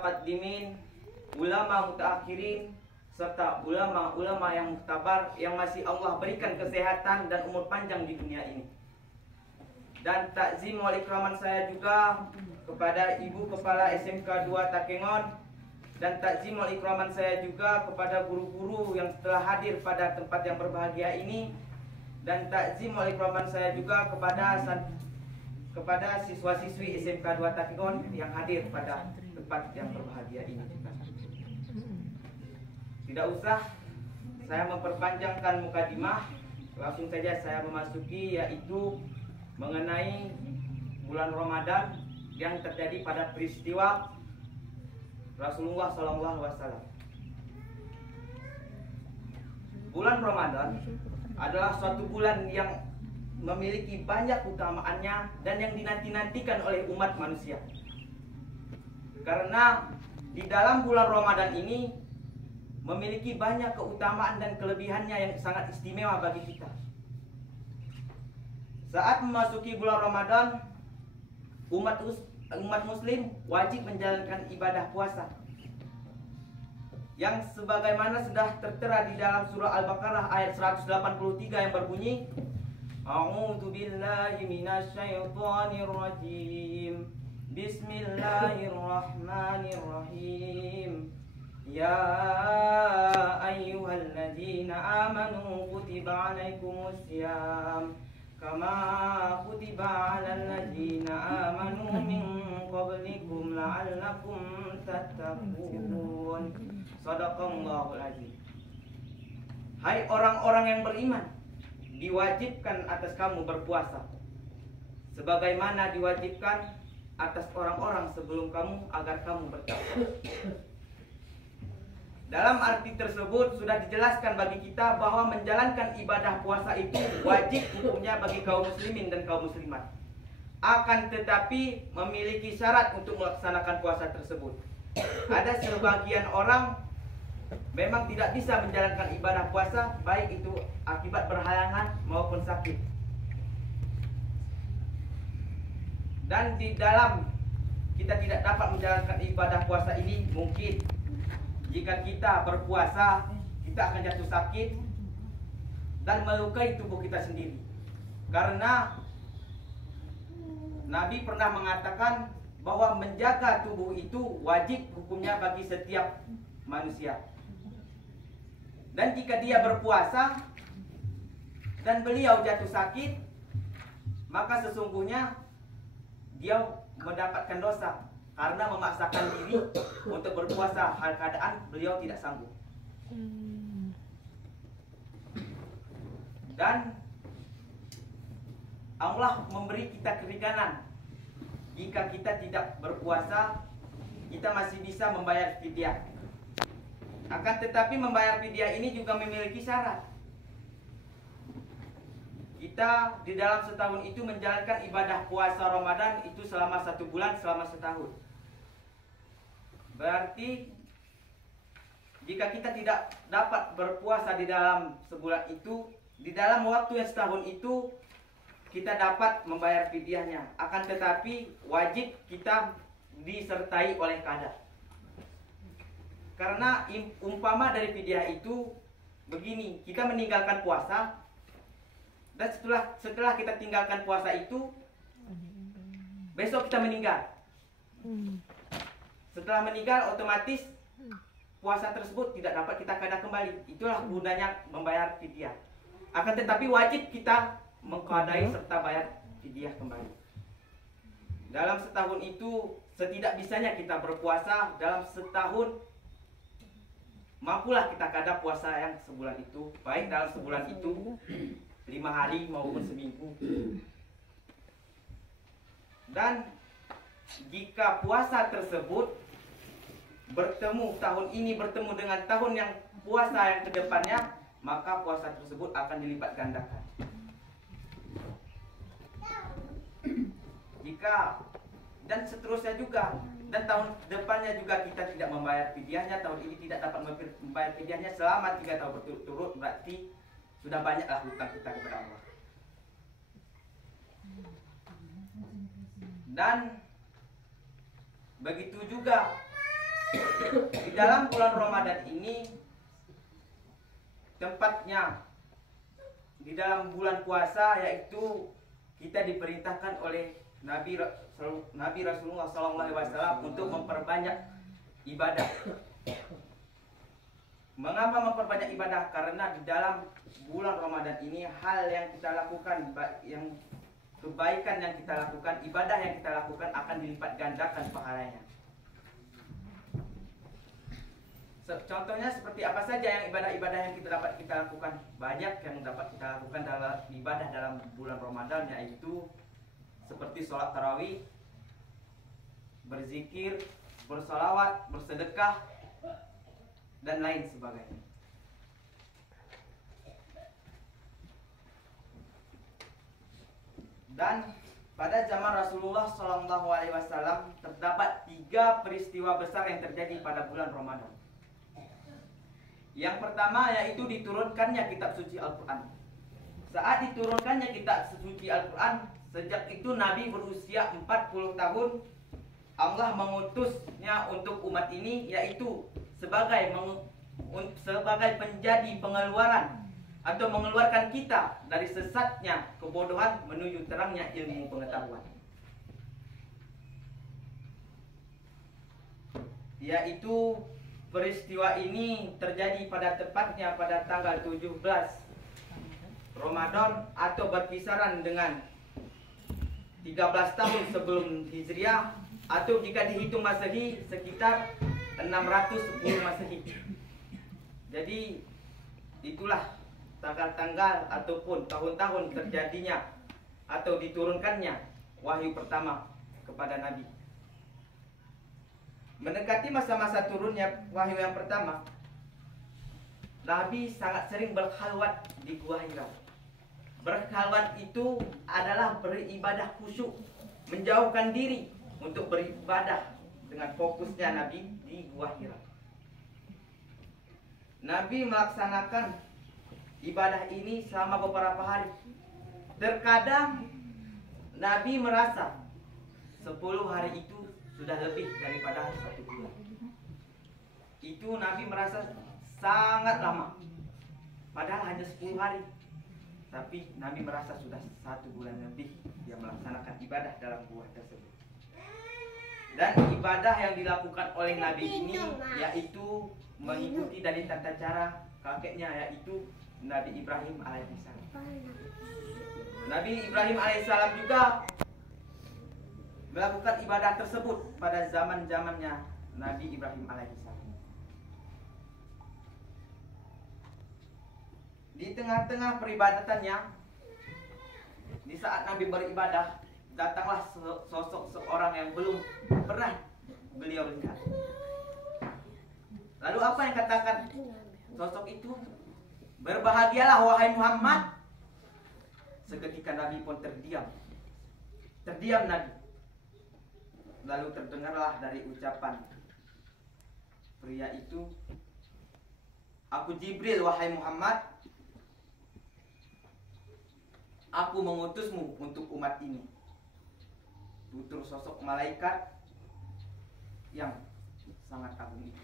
Mutaqaddimin, ulama mutaakhirin, serta ulama-ulama yang muktabar yang masih Allah berikan kesehatan dan umur panjang di dunia ini. Dan takzim wal ikraman saya juga kepada Ibu Kepala SMK 2 Takengon, dan takzim wal ikraman saya juga kepada guru-guru yang telah hadir pada tempat yang berbahagia ini, dan takzim wal ikraman saya juga kepada siswa-siswi SMK 2 Takengon yang hadir pada tempat yang berbahagia ini. Tidak usah saya memperpanjangkan mukadimah, langsung saja saya memasuki, yaitu mengenai bulan Ramadan yang terjadi pada peristiwa Rasulullah SAW. Bulan Ramadan adalah suatu bulan yang memiliki banyak utamaannya dan yang dinanti-nantikan oleh umat manusia. Karena di dalam bulan Ramadan ini memiliki banyak keutamaan dan kelebihannya yang sangat istimewa bagi kita. Saat memasuki bulan Ramadan, umat muslim wajib menjalankan ibadah puasa, yang sebagaimana sudah tertera di dalam surah Al-Baqarah ayat 183 yang berbunyi, A'udzu billahi minasyaitonir rajim. Bismillahirrahmanirrahim. Ya ayyuhalladzina amanu kutiba alaikumus syiyam kama kutiba alal ladzina amanu min qablikum la'allakum tattaqun. Shadaqallahul azim. Hai orang-orang yang beriman, diwajibkan atas kamu berpuasa sebagaimana diwajibkan atas orang-orang sebelum kamu agar kamu bertakwa. Dalam arti tersebut sudah dijelaskan bagi kita bahwa menjalankan ibadah puasa itu wajib hukumnya bagi kaum muslimin dan kaum muslimat. Akan tetapi memiliki syarat untuk melaksanakan puasa tersebut. Ada sebagian orang memang tidak bisa menjalankan ibadah puasa, baik itu akibat berhalangan maupun sakit. Dan di dalam kita tidak dapat menjalankan ibadah puasa ini, mungkin jika kita berpuasa, kita akan jatuh sakit dan melukai tubuh kita sendiri. Karena Nabi pernah mengatakan bahwa menjaga tubuh itu wajib hukumnya bagi setiap manusia. Dan jika dia berpuasa dan beliau jatuh sakit, maka sesungguhnya dia mendapatkan dosa karena memaksakan diri untuk berpuasa hal keadaan beliau tidak sanggup. Dan Allah memberi kita keringanan. Jika kita tidak berpuasa, kita masih bisa membayar fidyah. Akan tetapi membayar fidyah ini juga memiliki syarat. Kita di dalam setahun itu menjalankan ibadah puasa Ramadan itu selama 1 bulan, selama setahun. Berarti jika kita tidak dapat berpuasa di dalam sebulan itu, di dalam waktu yang setahun itu kita dapat membayar fidyahnya. Akan tetapi wajib kita disertai oleh qada. Karena umpama dari fidyah itu begini, kita meninggalkan puasa, dan setelah kita tinggalkan puasa itu, besok kita meninggal. Setelah meninggal otomatis puasa tersebut tidak dapat kita qada kembali. Itulah gunanya membayar fidyah. Akan tetapi wajib kita mengqadai serta bayar fidyah kembali. Dalam setahun itu setidak bisanya kita berpuasa dalam setahun, mampulah kita qada puasa yang sebulan itu, baik dalam sebulan itu 5 hari maupun seminggu. Dan jika puasa tersebut tahun ini bertemu dengan tahun yang puasa yang kedepannya, maka puasa tersebut akan dilipat gandakan. Jika dan seterusnya juga, dan tahun depannya juga kita tidak membayar fidyahnya, tahun ini tidak dapat membayar fidyahnya selama 3 tahun berturut-turut, berarti sudah banyaklah hutang kita kepada Allah. Dan begitu juga Di dalam bulan Ramadan ini tempatnya di dalam bulan puasa, yaitu kita diperintahkan oleh Nabi Rasulullah SAW untuk memperbanyak ibadah. Mengapa memperbanyak ibadah? Karena di dalam bulan Ramadan ini hal yang kita lakukan, yang kebaikan yang kita lakukan, ibadah yang kita lakukan akan dilipat gandakan pahalanya. Contohnya seperti apa saja yang ibadah-ibadah yang kita lakukan? Banyak yang dapat kita lakukan dalam ibadah dalam bulan Ramadan, yaitu seperti sholat tarawih, berzikir, bersolawat, bersedekah, dan lain sebagainya. Dan pada zaman Rasulullah SAW terdapat 3 peristiwa besar yang terjadi pada bulan Ramadan. Yang pertama yaitu diturunkannya kitab suci Al-Quran. Saat diturunkannya kitab suci Al-Quran, sejak itu Nabi berusia 40 tahun, Allah mengutusnya untuk umat ini, yaitu sebagai penjadi pengeluaran atau mengeluarkan kita dari sesatnya kebodohan menuju terangnya ilmu pengetahuan. Yaitu peristiwa ini terjadi pada tepatnya pada tanggal 17 Ramadan atau berkisaran dengan 13 tahun sebelum Hijriah, atau jika dihitung Masehi sekitar 610 Masehi. Jadi itulah tanggal-tanggal ataupun tahun-tahun terjadinya atau diturunkannya wahyu pertama kepada Nabi. Mendekati masa-masa turunnya wahyu yang pertama, Nabi sangat sering berkhalwat di Gua Hira. Berkhalwat itu adalah beribadah khusyuk, menjauhkan diri untuk beribadah dengan fokusnya Nabi di Gua Hira. Nabi melaksanakan ibadah ini selama beberapa hari. Terkadang Nabi merasa 10 hari itu sudah lebih daripada 1 bulan. Itu Nabi merasa sangat lama. Padahal hanya 10 hari. Tapi Nabi merasa sudah 1 bulan lebih dia melaksanakan ibadah dalam gua tersebut. Dan ibadah yang dilakukan oleh Nabi ini yaitu mengikuti dari tata cara kakeknya, yaitu Nabi Ibrahim alaihissalam. Nabi Ibrahim alaihissalam juga melakukan ibadah tersebut pada zaman-zamannya Nabi Ibrahim alaihissalam. Di tengah-tengah peribadatannya, di saat Nabi beribadah, datanglah sosok seorang yang belum pernah beliau lihat. Lalu apa yang katakan sosok itu? Berbahagialah wahai Muhammad. Seketika Nabi pun terdiam. Terdiam Nabi. Lalu terdengarlah dari ucapan pria itu, "Aku Jibril wahai Muhammad. Aku mengutusmu untuk umat ini." Tutur sosok malaikat yang sangat agung itu.